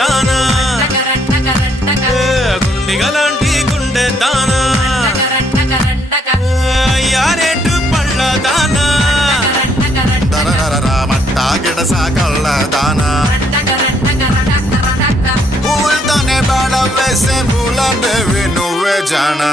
దానా గుండిగలాంటి గుండె దానా యారేటు పళ్ళ దానా మట్టా గిడస కళ్ళ దానా పూలతోనే బాడ వేసే పూల దేవి నువ్వే జానా